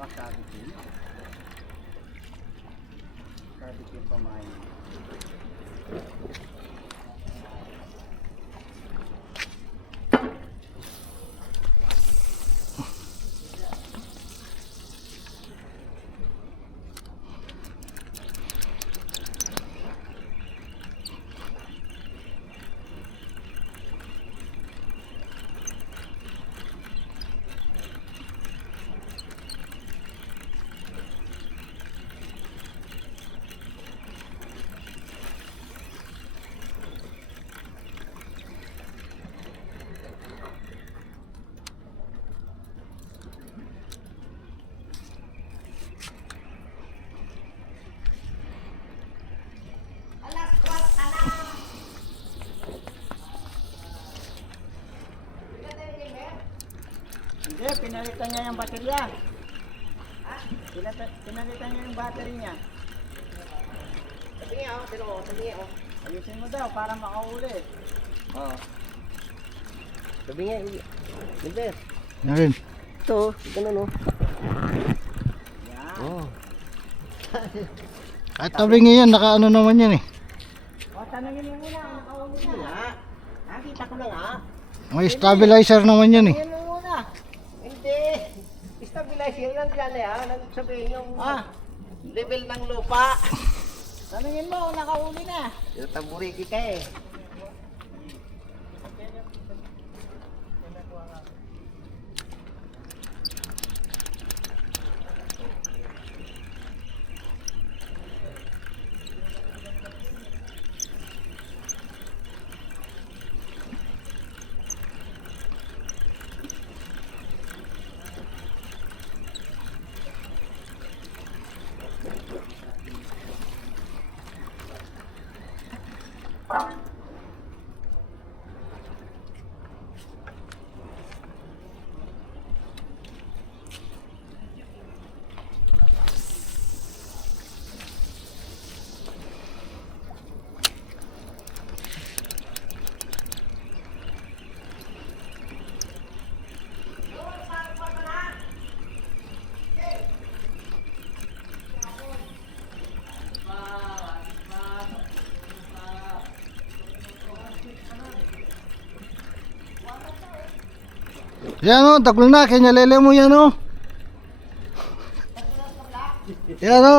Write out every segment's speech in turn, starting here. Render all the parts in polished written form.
mga sabitin. Sabitin pamain. Hindi, pinalitan niya yung baterya. Ha? Pinalitan niya yung battery niya. Sabi niya, sabi niya, Ayusin mo daw para makauli. oh. Sabi niya, Gilbert. Yan. Ito, ganun o. Yan. Oh. At tabi ngayon, nakaano naman yan eh. O, tanongin mo muna, nakauli na. Nga, nakita ko na nga. May stabilizer naman yan eh. Tanongin mo muna. Hindi. Stabilizer lang dyan eh, ha? Sabihin yung level ng lupa. Tanongin mo kung nakauli na. Taburiki ka eh. Yan o, tagol na, kinyalele mo yan o. Yan o.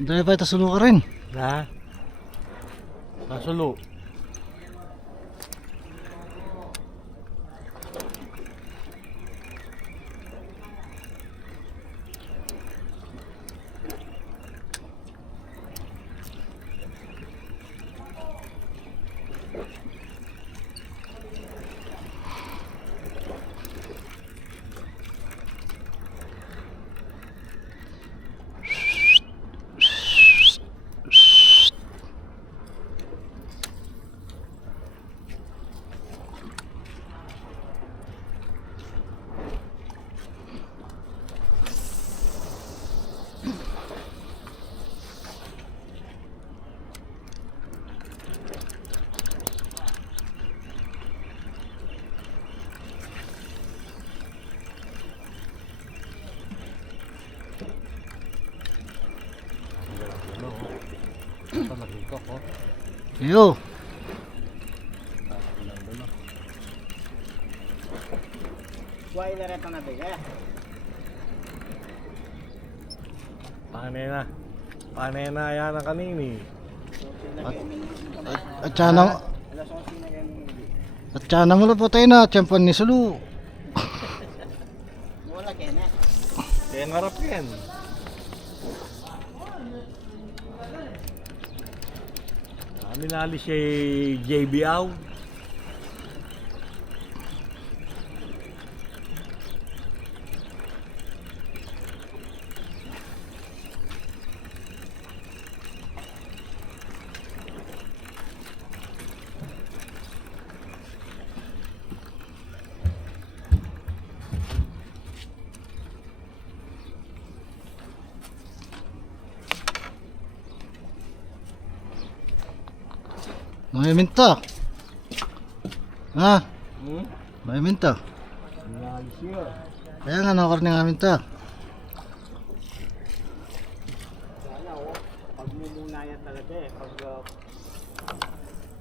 Dahil pa itasulo ka rin. Ha? Nasulo. Yo. Kuwaila rin pa natin kaya. Panena yan ang kanini. At sana, Alas 11 na ganun. at sana mo po tayo na, tiyempan ni Sulu. Wala kaya na. Kaya ngarap yan. Kami naalis si JB Aw. May minta. Ha? Hmm? May minta. Naalis yun. Kaya nga nakakar nga minta. Sana pag mumuna yan talaga eh.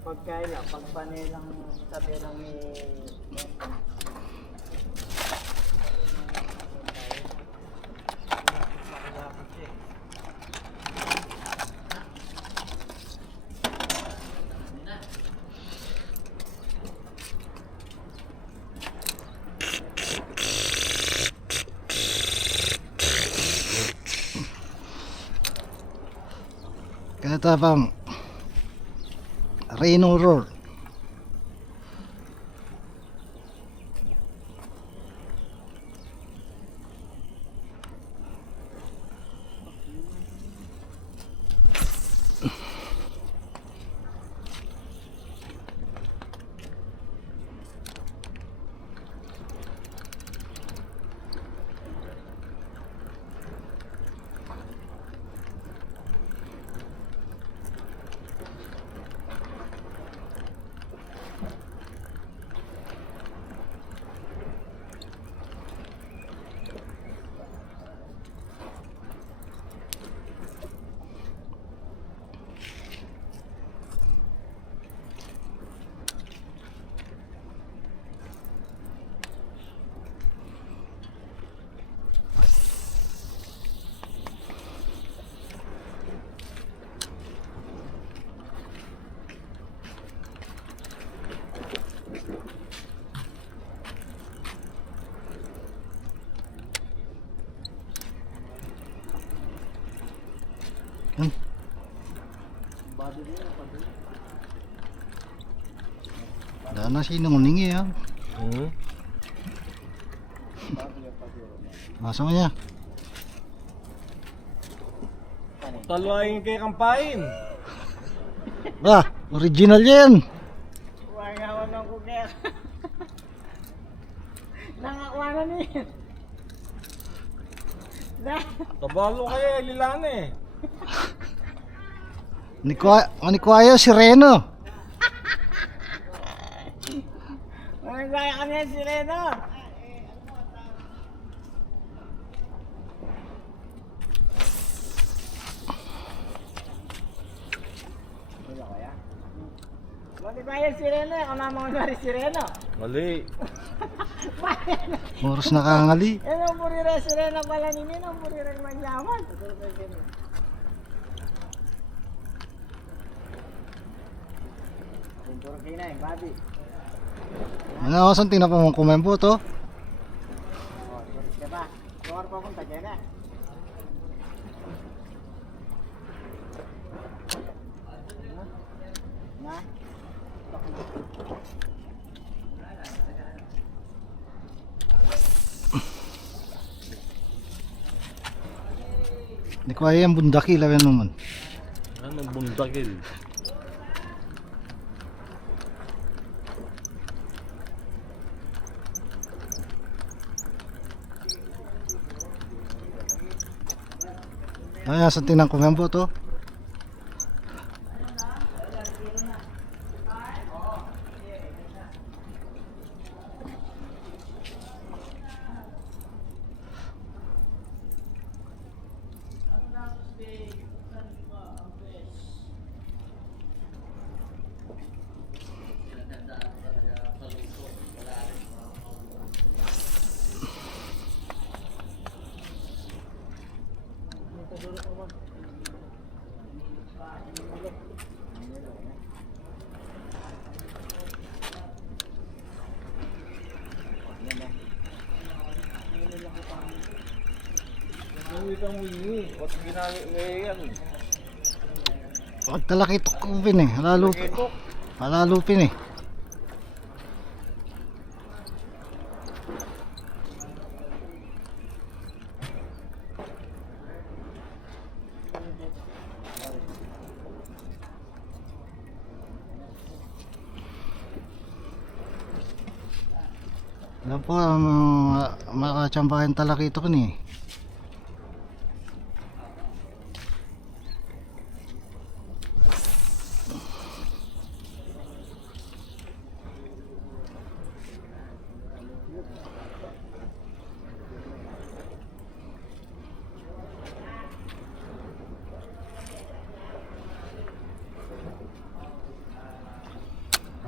Pagkailan, pag panilang sabi lang ni... Kaya tapang Reno Roar. Yan. Daan na sino nguningi ya. Hmm? Masa mo niya. Taluayin kay Kampain. Ba, original yan. Huwag nga ako ng kuker. Nakakuha na niya. Tabalo kaya Lilan eh. Ni Kuya si Reno. Magkaya kami yan si Reno. Magkaya si Reno. Ako naman nga si Reno. Mali. Oras nakangali. Yan ang purira si Reno pala ninyo. Ang purira ng manyaman. Puro kinay, babi. Ano ako saan tinapamang kumempo to? Oh, sorry ka ba? Lugar pa akong tagyan na. Na? Ni Kuya yung bundaki lawan naman. Anong bundakil? Ay, saan tinang kumempo to? itang wingi. Wag ginamit ngayon. Pag talakitok kupin eh. Ito. Halalupin eh. Ano po ang makatsambahin talakitok ni.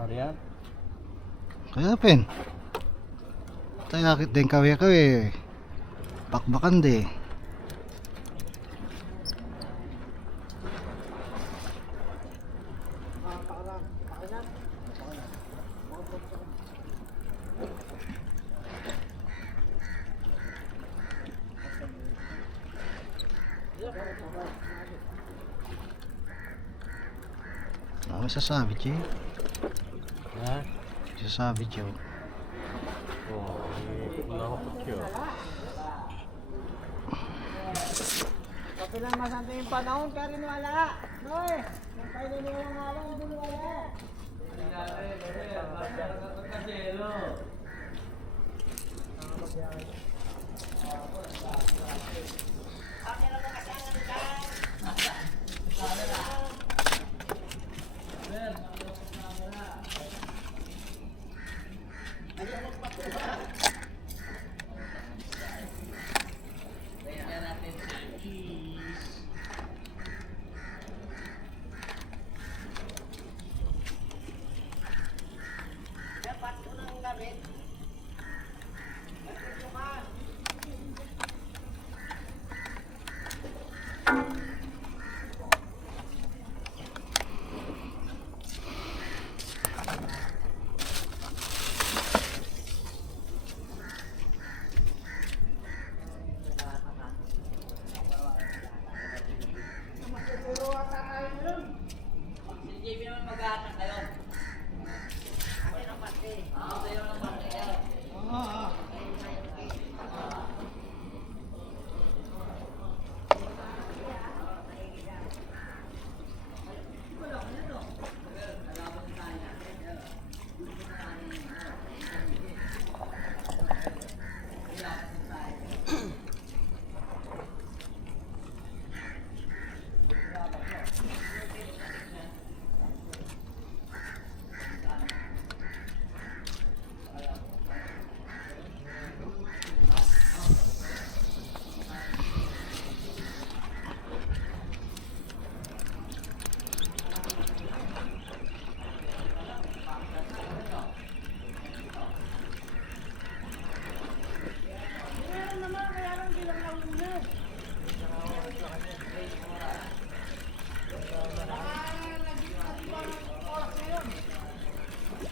Ariyan. Kaya pen. Tayo akit din kawi-kawi. Pakbakan di. Ano masasabi, Che? Ha? Masasabi, Che. Oh, wala ko pagkyo. Kapilang masante yung panahon ka rin wala. Noy, nang kayo nila ng alam, hindi wala.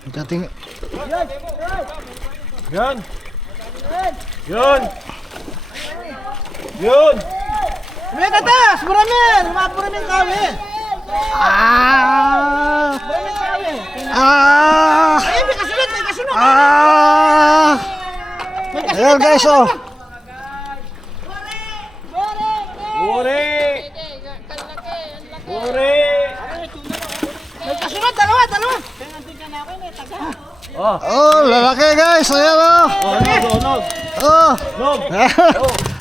Dating Yan! Yun! Yun! May tatas! Buramin! Mapuramin kawi! Buramin kawi! Ay, may kasunod! May kasunod! Ayan guys, oh. Uri! Uri! May kasunod! Dalawa! Dalawa! Pengantin ka na ako, may taga! Oh! Oh, lalaki guys. Ayan, oh. Onog! Oh. Onog!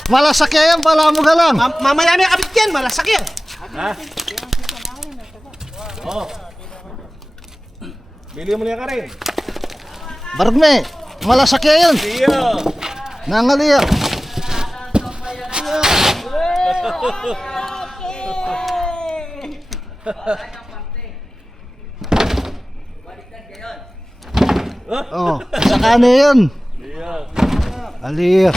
Malasakya yan, pala mo ka lang. Mamaya may kabit yan! Malasak yan! Ha? Oh! Bili mo niya ka rin. Barme, malasakya yan. Iyo! Nangaliya. Oh, sa kanin yun. Iyo! Aliya.